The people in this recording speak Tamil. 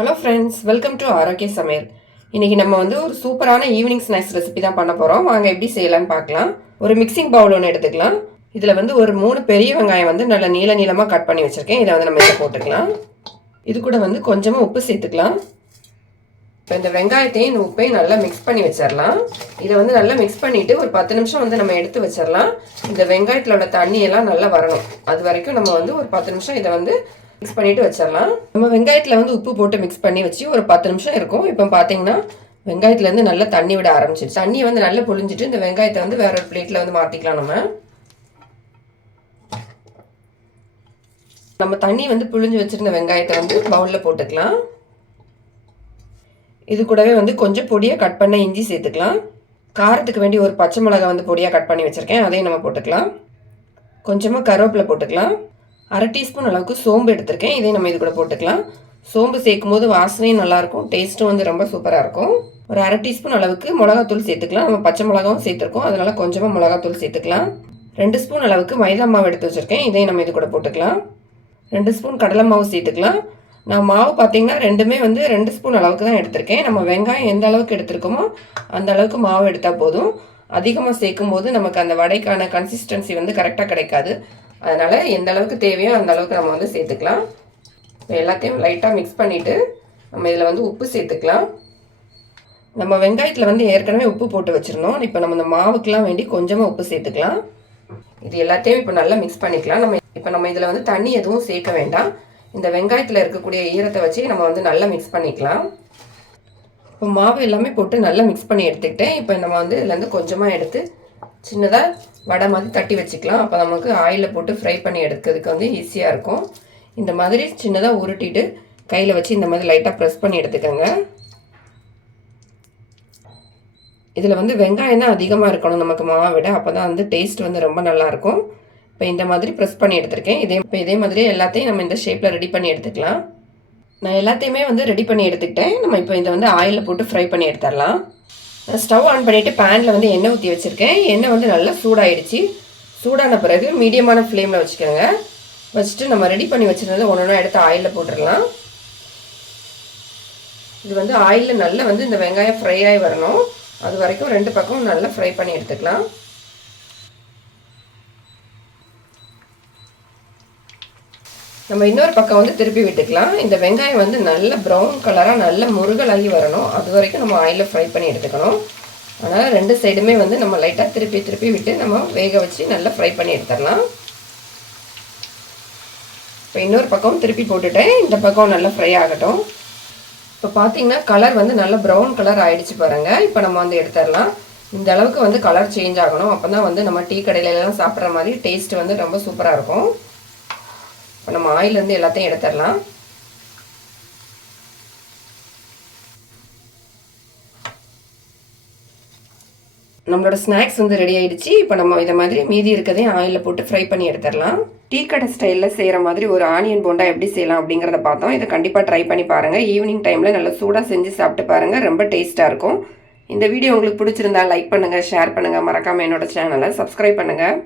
ஹலோ ஃப்ரெண்ட்ஸ் வெல்கம் டு ஆரோக்கிய சமையல். இன்றைக்கி நம்ம வந்து ஒரு சூப்பரான ஈவினிங் ஸ்நாக்ஸ் ரெசிபி தான் பண்ண போகிறோம் வாங்க எப்படி செய்யலாம்னு பார்க்கலாம். ஒரு மிக்சிங் பவுல் ஒன்று எடுத்துக்கலாம். இதில் வந்து ஒரு மூணு பெரிய வெங்காயம் வந்து நல்ல நீள நீளமாக கட் பண்ணி வச்சுருக்கேன். இதை வந்து நம்ம இதை போட்டுக்கலாம். இது கூட வந்து கொஞ்சமாக உப்பு சேர்த்துக்கலாம். இப்போ இந்த வெங்காயத்தையும் இந்த உப்பையும் நல்லா மிக்ஸ் பண்ணி வச்சிடலாம் இதை வந்து நல்லா மிக்ஸ் பண்ணிவிட்டு ஒரு பத்து நிமிஷம் வந்து நம்ம எடுத்து வச்சிடலாம் இந்த வெங்காயத்தில் உள்ள தண்ணியெல்லாம் நல்லா வரணும். அது வரைக்கும் நம்ம வந்து ஒரு பத்து நிமிஷம் இதை வந்து மிக்ஸ் பண்ணிட்டு வச்சிடலாம் நம்ம வெங்காயத்தில் வந்து உப்பு போட்டு மிக்ஸ் பண்ணி வச்சு ஒரு பத்து நிமிஷம் இருக்கும். இப்போ பார்த்தீங்கன்னா வெங்காயத்துலேருந்து நல்லா தண்ணி விட ஆரம்பிச்சிடுச்சு தண்ணியை வந்து நல்லா புழிஞ்சிட்டு இந்த வெங்காயத்தை வந்து வேற ஒரு பிளேட்டில் வந்து மாற்றிக்கலாம் நம்ம. நம்ம தண்ணி வந்து புழிஞ்சு வச்சிருந்த வெங்காயத்தை வந்து பவுலில் போட்டுக்கலாம். இது கூடவே வந்து கொஞ்சம் பொடியாக கட் பண்ண இஞ்சி சேர்த்துக்கலாம். காரத்துக்கு வேண்டி ஒரு பச்சை மிளகாய் வந்து பொடியாக கட் பண்ணி வச்சுருக்கேன். அதையும் நம்ம போட்டுக்கலாம். கொஞ்சமாக கருவேப்பிலை போட்டுக்கலாம். அரை டீஸ்பூன் அளவுக்கு சோம்பு எடுத்திருக்கேன். இதையும் நம்ம இது கூட போட்டுக்கலாம். சோம்பு சேர்க்கும் போது வாசனையும் நல்லாயிருக்கும். டேஸ்ட்டும் வந்து ரொம்ப சூப்பராக இருக்கும். ஒரு அரை டீஸ்பூன் அளவுக்கு மிளகாத்தூள் சேர்த்துக்கலாம். நம்ம பச்சை மிளகாவும் சேர்த்துருக்கோம். அதனால் கொஞ்சமாக மிளகாத்தூள் சேர்த்துக்கலாம். ரெண்டு ஸ்பூன் அளவுக்கு மைதா மாவு எடுத்து வச்சுருக்கேன். இதையும் நம்ம இது கூட போட்டுக்கலாம். ரெண்டு ஸ்பூன் கடலை மாவு சேர்த்துக்கலாம். நான் மாவு பார்த்தீங்கன்னா ரெண்டுமே வந்து ரெண்டு ஸ்பூன் அளவுக்கு தான் எடுத்திருக்கேன். நம்ம வெங்காயம் எந்த அளவுக்கு எடுத்திருக்கோமோ அந்த அளவுக்கு மாவு எடுத்தால் போதும். அதிகமாக சேர்க்கும் போது நமக்கு அந்த வடைக்கான கன்சிஸ்டன்சி வந்து கரெக்டாக கிடைக்காது. அதனால் எந்த அளவுக்கு தேவையோ அந்த அளவுக்கு நம்ம வந்து சேர்த்துக்கலாம். இப்போ எல்லாத்தையும் லைட்டாக மிக்ஸ் பண்ணிவிட்டு நம்ம இதில் வந்து உப்பு சேர்த்துக்கலாம். நம்ம வெங்காயத்தில் வந்து ஏற்கனவே உப்பு போட்டு வச்சுருந்தோம். இப்போ நம்ம இந்த மாவுக்கெலாம் வேண்டி கொஞ்சமாக உப்பு சேர்த்துக்கலாம். இது எல்லாத்தையும் இப்போ நல்லா மிக்ஸ் பண்ணிக்கலாம். நம்ம இப்போ நம்ம இதில் வந்து தண்ணி எதுவும் சேர்க்க வேண்டாம். இந்த வெங்காயத்தில் இருக்கக்கூடிய ஈரத்தை வச்சு நம்ம வந்து நல்லா மிக்ஸ் பண்ணிக்கலாம். இப்போ மாவு எல்லாமே போட்டு நல்லா மிக்ஸ் பண்ணி எடுத்துக்கிட்டேன். இப்போ நம்ம வந்து இதுலேருந்து கொஞ்சமாக எடுத்து சின்னதாக வடை மாதிரி தட்டி வச்சுக்கலாம். அப்போ நமக்கு ஆயிலில் போட்டு ஃப்ரை பண்ணி எடுக்கிறதுக்கு வந்து ஈஸியாக இருக்கும். இந்த மாதிரி சின்னதாக உருட்டிட்டு கையில் வச்சு இந்த மாதிரி லைட்டாக ப்ரெஸ் பண்ணி எடுத்துக்கோங்க. இதில் வந்து வெங்காயம் தான் அதிகமாக இருக்கணும் நமக்கு மாவை விட. அப்போ தான் வந்து டேஸ்ட் வந்து ரொம்ப நல்லாயிருக்கும் இப்போ இந்த மாதிரி ப்ரெஸ் பண்ணி எடுத்திருக்கேன். இதே இப்போ இதே மாதிரி எல்லாத்தையும் நம்ம இந்த ஷேப்பில் ரெடி பண்ணி எடுத்துக்கலாம். நான் எல்லாத்தையுமே வந்து ரெடி பண்ணி எடுத்துக்கிட்டேன். நம்ம இப்போ இதை வந்து ஆயிலில் போட்டு ஃப்ரை பண்ணி எடுத்துடலாம். ஸ்டவ் ஆன் பண்ணிவிட்டு பேனில் வந்து எண்ணெய் ஊற்றி வச்சுருக்கேன். எண்ணெய் வந்து நல்லா சூடாயிடுச்சு. சூடான பிறகு மீடியமான ஃப்ளேமில் வச்சுக்கோங்க. வச்சுட்டு நம்ம ரெடி பண்ணி வச்சுருந்தது ஒன்று ஒன்றா எடுத்து ஆயிலில் போட்டுடலாம். இது வந்து ஆயிலில் நல்லா வந்து இந்த வெங்காயம் ஃப்ரை ஆகி வரணும். அது வரைக்கும் ரெண்டு பக்கம் நல்லா ஃப்ரை பண்ணி எடுத்துக்கலாம். நம்ம இன்னொரு பக்கம் வந்து திருப்பி விட்டுக்கலாம். இந்த வெங்காயம் வந்து நல்ல ப்ரௌன் கலராக நல்ல முருகலாகி வரணும். அது வரைக்கும் நம்ம ஆயிலில் ஃப்ரை பண்ணி எடுத்துக்கணும். அதனால் ரெண்டு சைடுமே வந்து நம்ம லைட்டாக திருப்பி திருப்பி விட்டு நம்ம வேக வச்சு நல்லா ஃப்ரை பண்ணி எடுத்துடலாம். இப்போ இன்னொரு பக்கம் திருப்பி போட்டுட்டேன். இந்த பக்கம் நல்லா ஃப்ரை ஆகட்டும். இப்போ பார்த்தீங்கன்னா கலர் வந்து நல்லா ப்ரௌன் கலர் ஆகிடுச்சு பாருங்கள் இப்போ நம்ம வந்து எடுத்துடலாம். இந்த அளவுக்கு வந்து கலர் சேஞ்ச் ஆகணும். அப்போ தான் வந்து நம்ம டீ கடையிலலாம் சாப்பிட்ற மாதிரி டேஸ்ட் வந்து ரொம்ப சூப்பராக இருக்கும். இப்போ நம்ம ஆயிலேருந்து எல்லாத்தையும் எடுத்துடலாம். நம்மளோட ஸ்நாக்ஸ் வந்து ரெடி ஆயிடுச்சு. இப்போ நம்ம இதை மாதிரி மீதி இருக்கதையும் ஆயிலில் போட்டு ஃப்ரை பண்ணி எடுத்துடலாம். டீ கடை ஸ்டைலில் செய்கிற மாதிரி ஒரு ஆனியன் போண்டா எப்படி செய்யலாம் அப்படிங்கிறத பார்த்தோம். இதை கண்டிப்பாக ட்ரை பண்ணி பாருங்கள் ஈவினிங் டைமில் நல்லா சூடாக செஞ்சு சாப்பிட்டு பாருங்கள் ரொம்ப டேஸ்ட்டாக இருக்கும். இந்த வீடியோ உங்களுக்கு பிடிச்சிருந்தா லைக் பண்ணுங்கள் ஷேர் பண்ணுங்கள் மறக்காமல் என்னோட சேனலை சப்ஸ்கிரைப் பண்ணுங்கள்